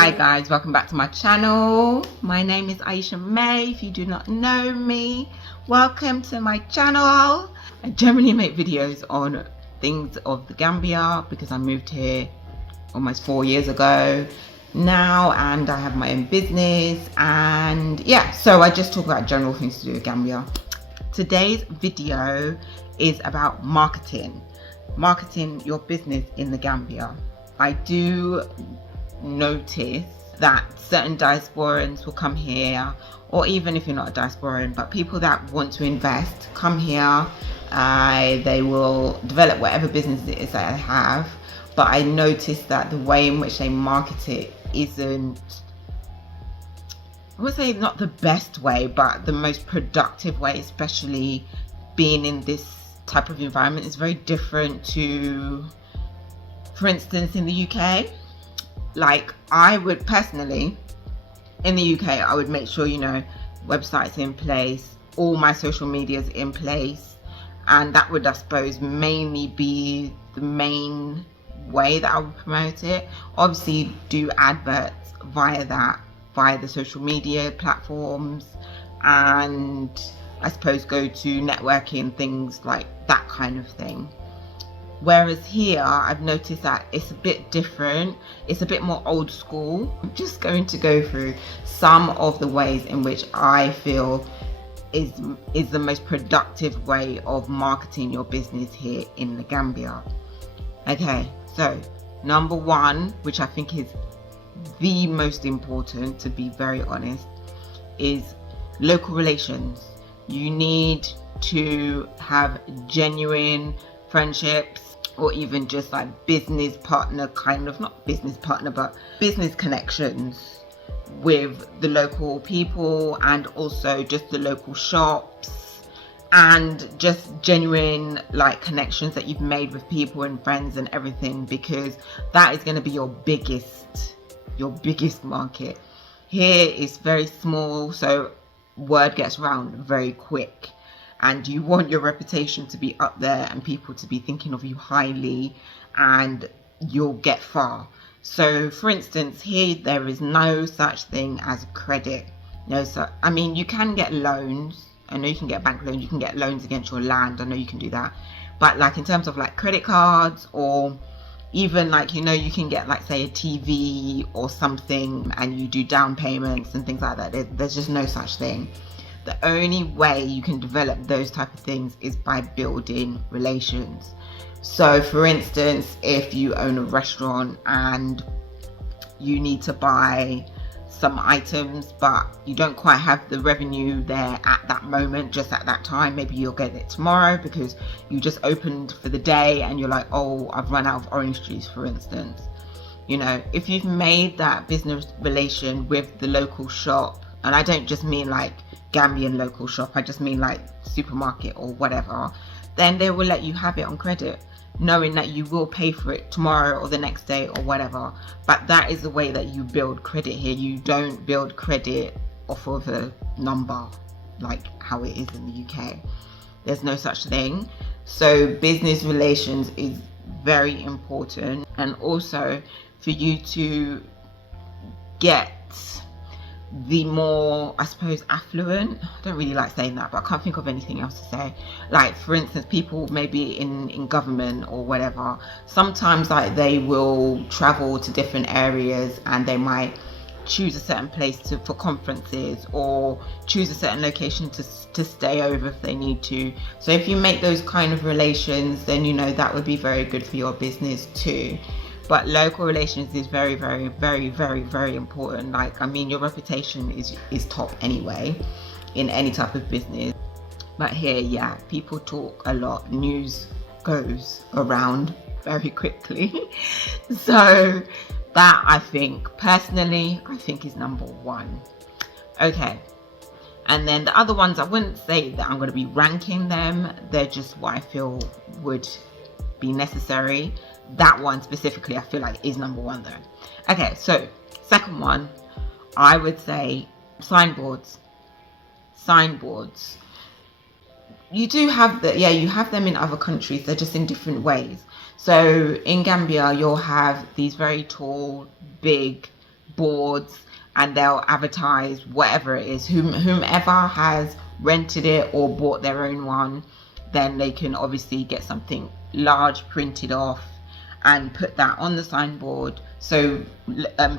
Hi guys, welcome back to my channel. My name is Aisha May. If you do not know me, welcome to my channel. I generally make videos on things of the Gambia because I moved here almost 4 years ago now, and I have my own business, and yeah, so I just talk about general things to do with Gambia. Today's video is about marketing your business in the Gambia. I do notice that certain diasporans will come here, or even if you're not a diasporan, but people that want to invest come here. They will develop whatever business it is that they have, but I noticed that the way in which they market it isn't, I would say, not the best way, but the most productive way, especially being in this type of environment. Is very different to, for instance, in the UK. Like, I would personally, in the UK, I would make sure, websites in place, all my social medias in place, and that would, I suppose, mainly be the main way that I would promote it. Obviously, do adverts via the social media platforms, and I suppose go to networking, things like that kind of thing. Whereas here, I've noticed that it's a bit different. It's a bit more old school. I'm just going to go through some of the ways in which I feel is the most productive way of marketing your business here in the Gambia. Okay, so number one, which I think is the most important, to be very honest, is local relations. You need to have genuine friendships, or even just like business partner, kind of, not business partner, but business connections with the local people, and also just the local shops, and just genuine like connections that you've made with people and friends and everything, because that is going to be your biggest market. Here it's very small, so word gets around very quick, and you want your reputation to be up there and people to be thinking of you highly, and you'll get far. So for instance, here there is no such thing as credit. I mean, you can get loans. I know you can get bank loans, you can get loans against your land, I know you can do that, but like in terms of like credit cards, or even like, you can get like, say, a TV or something, and you do down payments and things like that. There's just no such thing. The only way you can develop those type of things is by building relations. So for instance, if you own a restaurant and you need to buy some items, but you don't quite have the revenue there at that moment, just at that time, maybe you'll get it tomorrow because you just opened for the day and you're like, oh, I've run out of orange juice, for instance. If you've made that business relation with the local shop, and I don't just mean like Gambian local shop, I just mean like supermarket or whatever, then they will let you have it on credit, knowing that you will pay for it tomorrow or the next day or whatever. But that is the way that you build credit here. You don't build credit off of a number like how it is in the UK. There's no such thing. So business relations is very important, and also for you to get the more, I suppose, affluent, I don't really like saying that, but I can't think of anything else to say. Like for instance, people maybe in government or whatever, sometimes like they will travel to different areas and they might choose a certain place for conferences, or choose a certain location to stay over if they need to. So if you make those kind of relations, then that would be very good for your business too. But local relations is very, very, very, very, very important. Like, I mean, your reputation is top anyway in any type of business. But here, yeah, people talk a lot. News goes around very quickly. So that, I think, personally, is number one. Okay. And then the other ones, I wouldn't say that I'm going to be ranking them. They're just what I feel would be necessary. That one specifically, I feel like is number one though. Okay, so second one, I would say signboards. You do have you have them in other countries. They're just in different ways. So in Gambia, you'll have these very tall, big boards, and they'll advertise whatever it is. Whomever has rented it or bought their own one, then they can obviously get something large printed off and put that on the signboard, so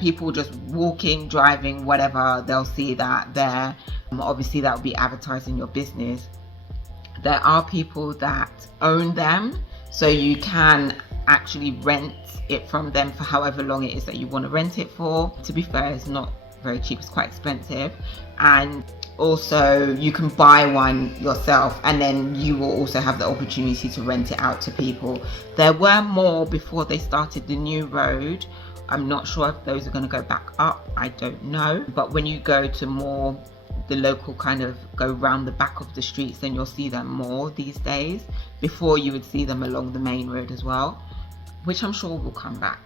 people just walking, driving, whatever, they'll see that there. Obviously that will be advertising your business. There are people that own them, so you can actually rent it from them for however long it is that you want to rent it for. To be fair, it's not very cheap, it's quite expensive. And also you can buy one yourself, and then you will also have the opportunity to rent it out to people. There were more before they started the new road. I'm not sure if those are going to go back up, I don't know. But when you go to more the local kind of go round the back of the streets, then you'll see them more these days. Before, you would see them along the main road as well, which I'm sure will come back.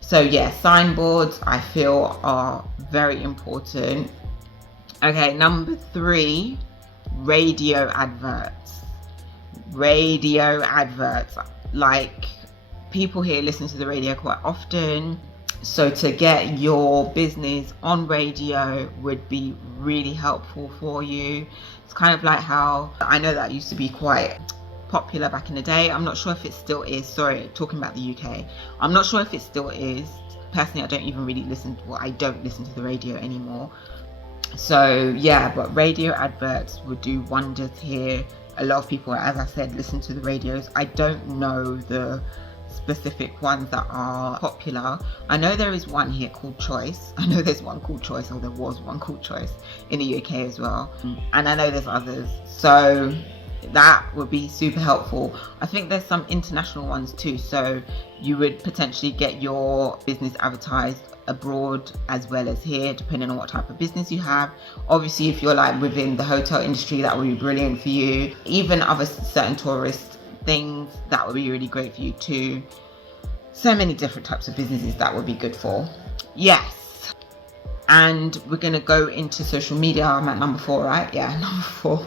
So yeah, signboards I feel are very important. Okay, number 3, radio adverts. Radio adverts, like, people here listen to the radio quite often, so to get your business on radio would be really helpful for you. It's kind of like how, I know that used to be quite popular back in the day. I'm not sure if it still is. Sorry, talking about the UK, I'm not sure if it still is. Personally, I don't even really listen to, well, I don't listen to the radio anymore. So yeah, but radio adverts would do wonders here. A lot of people, as I said, listen to the radios. I don't know the specific ones that are popular. I know there is one here called Choice. I know there's one called Choice, or there was one called Choice in the UK as well. And I know there's others. So that would be super helpful. I think there's some international ones too, so you would potentially get your business advertised abroad as well as here, depending on what type of business you have. Obviously, if you're like within the hotel industry, that would be brilliant for you. Even other certain tourist things, that would be really great for you too. So many different types of businesses that would be good for. Yes. And we're gonna go into social media. I'm at number 4, right? Yeah, number 4.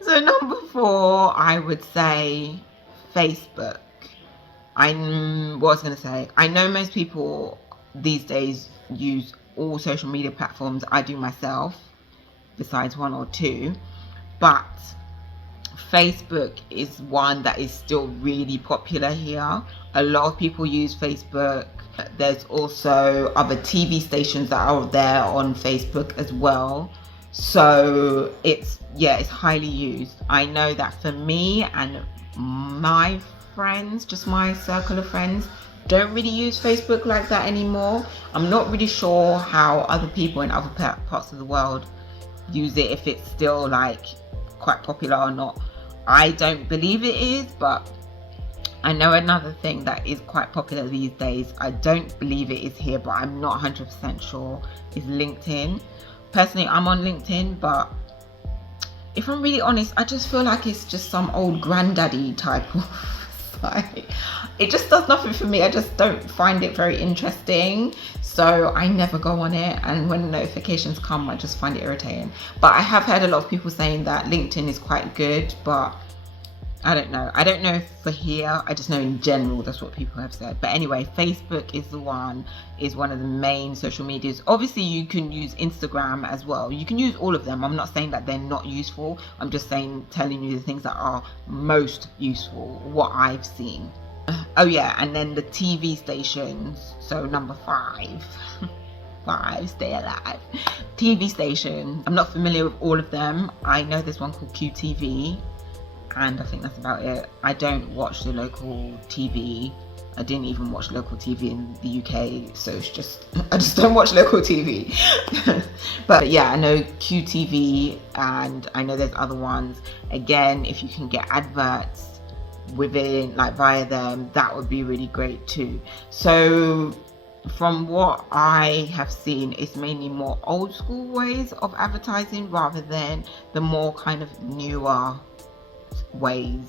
So number 4, I would say Facebook. I know most people these days use all social media platforms. I do myself, besides 1 or 2, but Facebook is one that is still really popular here. A lot of people use Facebook. There's also other TV stations that are there on Facebook as well. So it's highly used. I know that for me and my friends, just my circle of friends, don't really use Facebook like that anymore. I'm not really sure how other people in other parts of the world use it, if it's still like quite popular or not. I don't believe it is, but I know another thing that is quite popular these days, I don't believe it is here, but I'm not 100% sure, is LinkedIn. Personally, I'm on LinkedIn, but if I'm really honest, I just feel like it's just some old granddaddy type of site. It just does nothing for me. I just don't find it very interesting, so I never go on it, and when notifications come, I just find it irritating. But I have heard a lot of people saying that LinkedIn is quite good, but I don't know. I don't know if for here, I just know in general that's what people have said. But anyway, Facebook is one of the main social medias. Obviously, you can use Instagram as well. You can use all of them. I'm not saying that they're not useful. I'm just telling you the things that are most useful, what I've seen. Oh yeah, and then the TV stations. So number 5. 5, stay alive. TV station. I'm not familiar with all of them. I know there's one called QTV, and I think that's about it. I don't watch the local TV. I didn't even watch local TV in the UK, so it's just, I just don't watch local TV. But yeah, I know QTV, and I know there's other ones. Again, if you can get adverts within, like via them, that would be really great too. So from what I have seen, it's mainly more old school ways of advertising rather than the more kind of newer ways.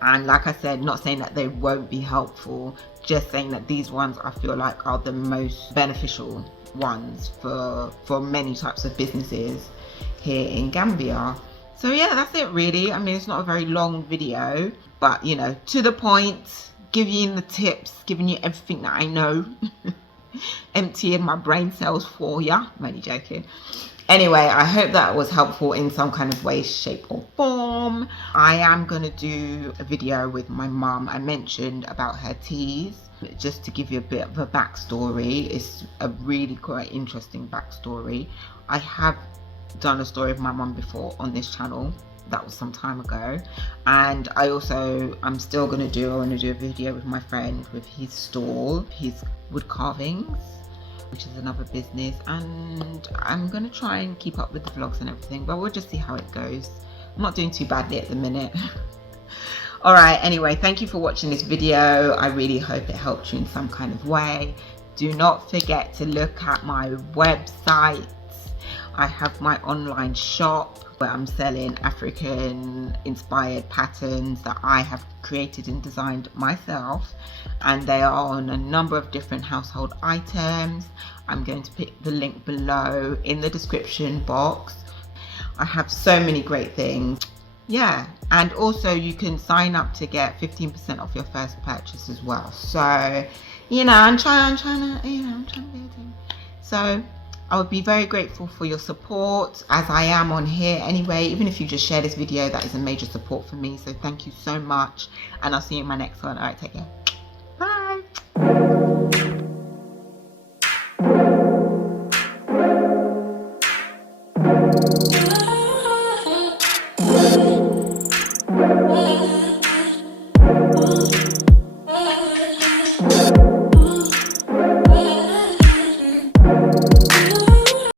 And like I said, not saying that they won't be helpful, just saying that these ones I feel like are the most beneficial ones for many types of businesses here in Gambia. So yeah, that's it really. I mean, it's not a very long video, but you know, to the point, giving you the tips, giving you everything that I know. emptying my brain cells for ya. I'm only joking. Anyway, I hope that was helpful in some kind of way, shape or form. I am going to do a video with my mum. I mentioned about her teas. Just to give you a bit of a backstory, it's a really quite interesting backstory. I have done a story of my mum before on this channel. That was some time ago. And I'm still going to do a video with my friend with his stall, his wood carvings, which is another business, and I'm gonna try and keep up with the vlogs and everything, but we'll just see how it goes. I'm not doing too badly at the minute. All right, anyway, thank you for watching this video. I really hope it helped you in some kind of way. Do not forget to look at my website. I have my online shop where I'm selling African inspired patterns that I have created and designed myself, and they are on a number of different household items. I'm going to put the link below in the description box. I have so many great things. Yeah, and also you can sign up to get 15% off your first purchase as well. So, you know, I'm trying to be a team. So I would be very grateful for your support, as I am on here anyway. Even if you just share this video, that is a major support for me. So thank you so much, and I'll see you in my next one. All right, take care. Bye.